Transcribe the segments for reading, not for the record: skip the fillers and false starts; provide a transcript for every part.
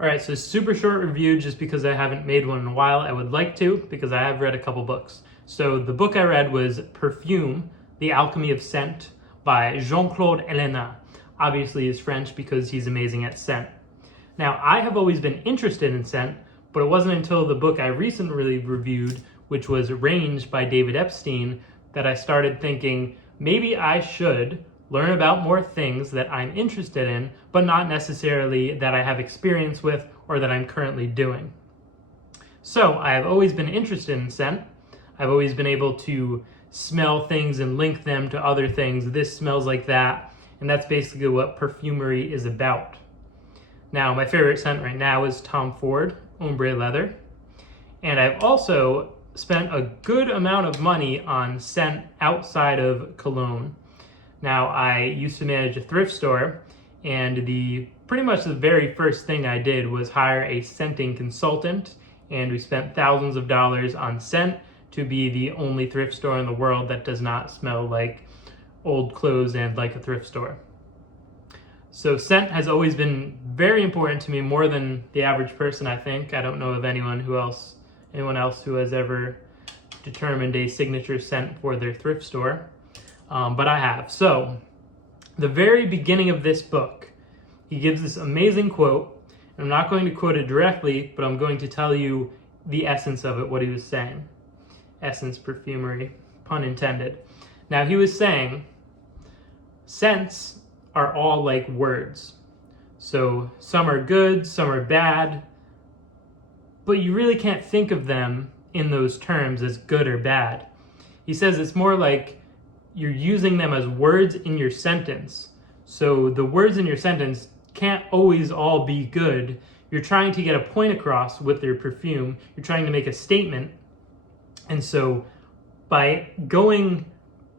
All right, so super short review just because I haven't made one in a while. I would like to because I have read a couple books. So the book I read was Perfume, The Alchemy of Scent by Claude Ellena. Obviously he's French because he's amazing at scent. Now, I have always been interested in scent, but it wasn't until the book I recently reviewed, which was Range by David Epstein, that I started thinking maybe I should learn about more things that I'm interested in, but not necessarily that I have experience with or that I'm currently doing. So I have always been interested in scent. I've always been able to smell things and link them to other things. This smells like that. And that's basically what perfumery is about. Now, my favorite scent right now is Tom Ford Ombre Leather. And I've also spent a good amount of money on scent outside of cologne. Now, I used to manage a thrift store, and pretty much the very first thing I did was hire a scenting consultant, and we spent thousands of dollars on scent to be the only thrift store in the world that does not smell like old clothes and like a thrift store. So scent has always been very important to me, more than the average person, I think. I don't know of anyone else who has ever determined a signature scent for their thrift store. But I have. So, the very beginning of this book, he gives this amazing quote. I'm not going to quote it directly, but I'm going to tell you the essence of it, what he was saying. Essence, perfumery, pun intended. Now, he was saying, scents are all like words. So, some are good, some are bad, but you really can't think of them in those terms as good or bad. He says it's more like you're using them as words in your sentence. So the words in your sentence can't always all be good. You're trying to get a point across with your perfume. You're trying to make a statement. And so by going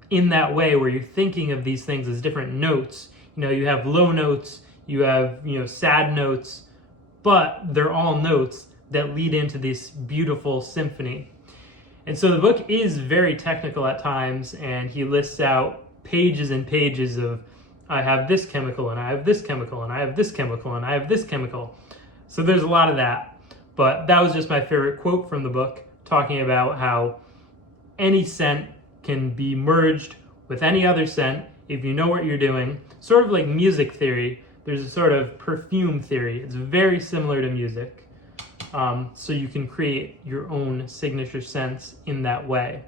in that way where you're thinking of these things as different notes, you have low notes, you have, sad notes, but they're all notes that lead into this beautiful symphony. And so the book is very technical at times, and he lists out pages and pages of, I have this chemical, and I have this chemical, and I have this chemical, and I have this chemical. So there's a lot of that. But that was just my favorite quote from the book, talking about how any scent can be merged with any other scent if you know what you're doing. Sort of like music theory. There's a sort of perfume theory. It's very similar to music. So you can create your own signature scents in that way.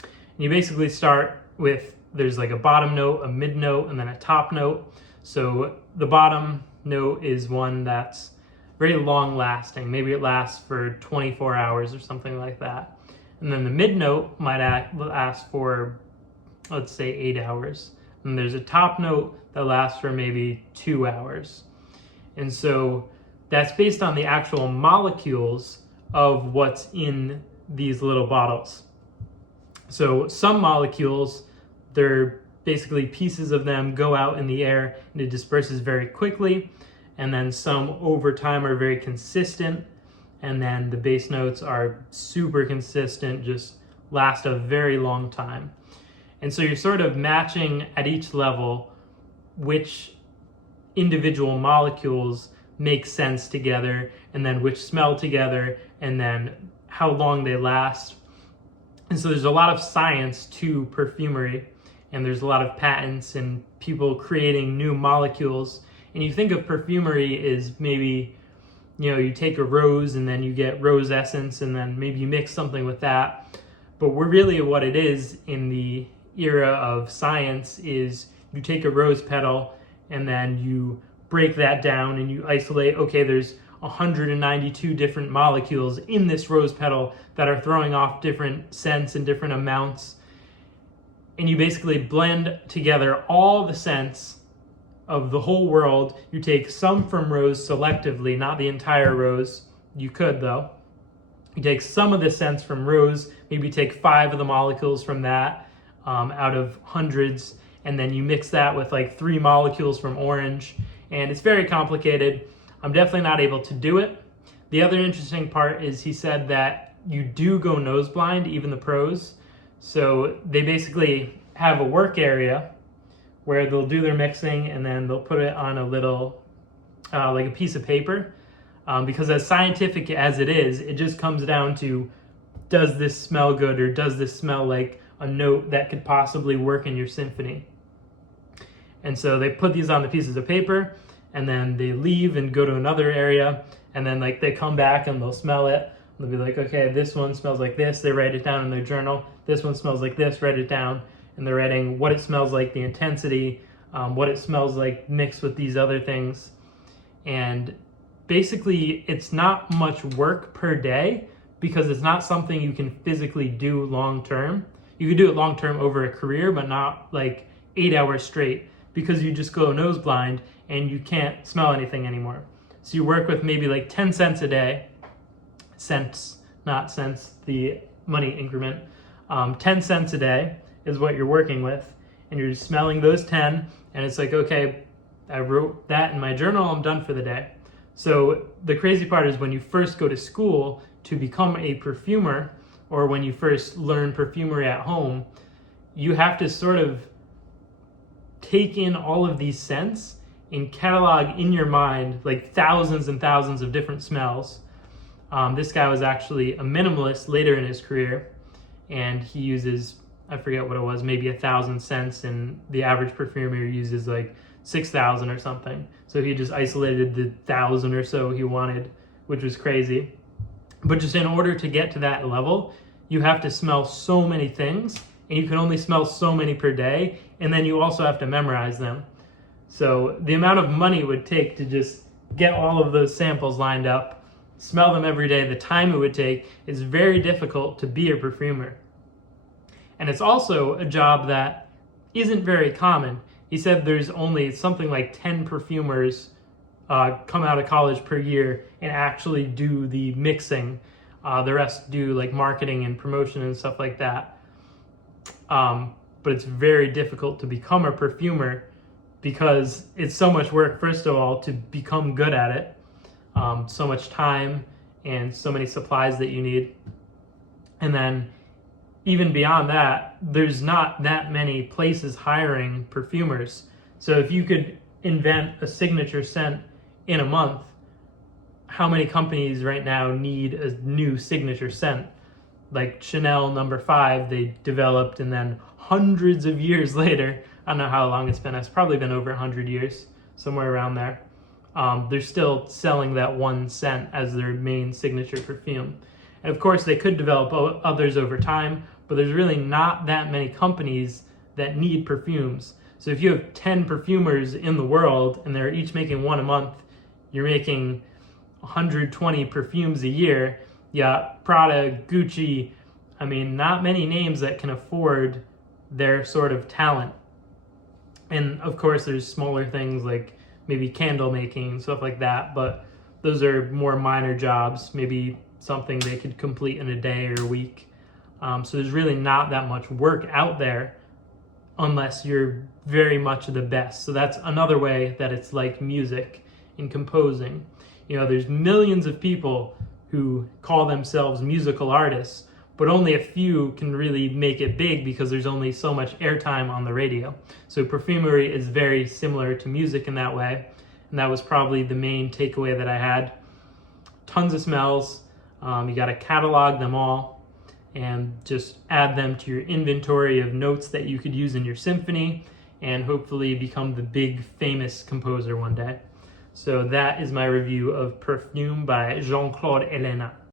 And you basically start with, there's like a bottom note, a mid note, and then a top note. So the bottom note is one that's very long lasting. Maybe it lasts for 24 hours or something like that. And then the mid note might last for, let's say, 8 hours. And there's a top note that lasts for maybe 2 hours. And so that's based on the actual molecules of what's in these little bottles. So some molecules, they're basically pieces of them go out in the air and it disperses very quickly. And then some over time are very consistent. And then the base notes are super consistent, just last a very long time. And so you're sort of matching at each level which individual molecules make sense together, and then which smell together, and then how long they last. And so there's a lot of science to perfumery, and there's a lot of patents and people creating new molecules. And you think of perfumery as maybe, you take a rose and then you get rose essence, and then maybe you mix something with that. But really what it is in the era of science is you take a rose petal and then you break that down and you isolate, okay, there's 192 different molecules in this rose petal that are throwing off different scents and different amounts. And you basically blend together all the scents of the whole world. You take some from rose selectively, not the entire rose. You could, though. You take some of the scents from rose, maybe take 5 of the molecules from that out of hundreds, and then you mix that with like 3 molecules from orange. And it's very complicated. I'm definitely not able to do it. The other interesting part is he said that you do go nose blind, even the pros. So they basically have a work area where they'll do their mixing and then they'll put it on a little, like a piece of paper because as scientific as it is, it just comes down to, does this smell good, or does this smell like a note that could possibly work in your symphony? And so they put these on the pieces of paper, and then they leave and go to another area, and then like they come back and they'll smell it. They'll be like, okay, this one smells like this. They write it down in their journal. This one smells like this, write it down. And they're writing what it smells like, the intensity, what it smells like mixed with these other things. And basically, it's not much work per day because it's not something you can physically do long term. You can do it long term over a career, but not like 8 hours straight, because you just go nose blind and you can't smell anything anymore. So you work with maybe like 10 cents a day, cents, not cents, the money increment. 10 cents a day is what you're working with, and you're smelling those 10, and it's like, okay, I wrote that in my journal, I'm done for the day. So the crazy part is when you first go to school to become a perfumer, or when you first learn perfumery at home, you have to sort of take in all of these scents and catalog in your mind like thousands and thousands of different smells. This guy was actually a minimalist later in his career, and he uses, I forget what it was, maybe 1,000 scents, and the average perfumer uses like 6,000 or something. So he just isolated the 1,000 or so he wanted, which was crazy. But just in order to get to that level, you have to smell so many things, and you can only smell so many per day, and then you also have to memorize them. So the amount of money it would take to just get all of those samples lined up, smell them every day, the time it would take, is very difficult to be a perfumer. And it's also a job that isn't very common. He said there's only something like 10 perfumers come out of college per year and actually do the mixing. The rest do like marketing and promotion and stuff like that. But it's very difficult to become a perfumer because it's so much work, first of all, to become good at it. So much time and so many supplies that you need. And then even beyond that, there's not that many places hiring perfumers. So if you could invent a signature scent in a month, how many companies right now need a new signature scent? Like Chanel No. 5, they developed, and then hundreds of years later, I don't know how long it's been, it's probably been over 100 years, somewhere around there. They're still selling that one scent as their main signature perfume. And of course, they could develop others over time, but there's really not that many companies that need perfumes. So if you have 10 perfumers in the world and they're each making one a month, you're making 120 perfumes a year. Yeah, Prada, Gucci, I mean, not many names that can afford their sort of talent. And of course, there's smaller things like maybe candle making, stuff like that, but those are more minor jobs, maybe something they could complete in a day or a week. So there's really not that much work out there unless you're very much the best. So that's another way that it's like music and composing. You know, there's millions of people who call themselves musical artists, but only a few can really make it big because there's only so much airtime on the radio. So perfumery is very similar to music in that way, and that was probably the main takeaway that I had. Tons of smells, you gotta catalog them all, and just add them to your inventory of notes that you could use in your symphony, and hopefully become the big famous composer one day. So that is my review of Perfume by Jean-Claude Ellena.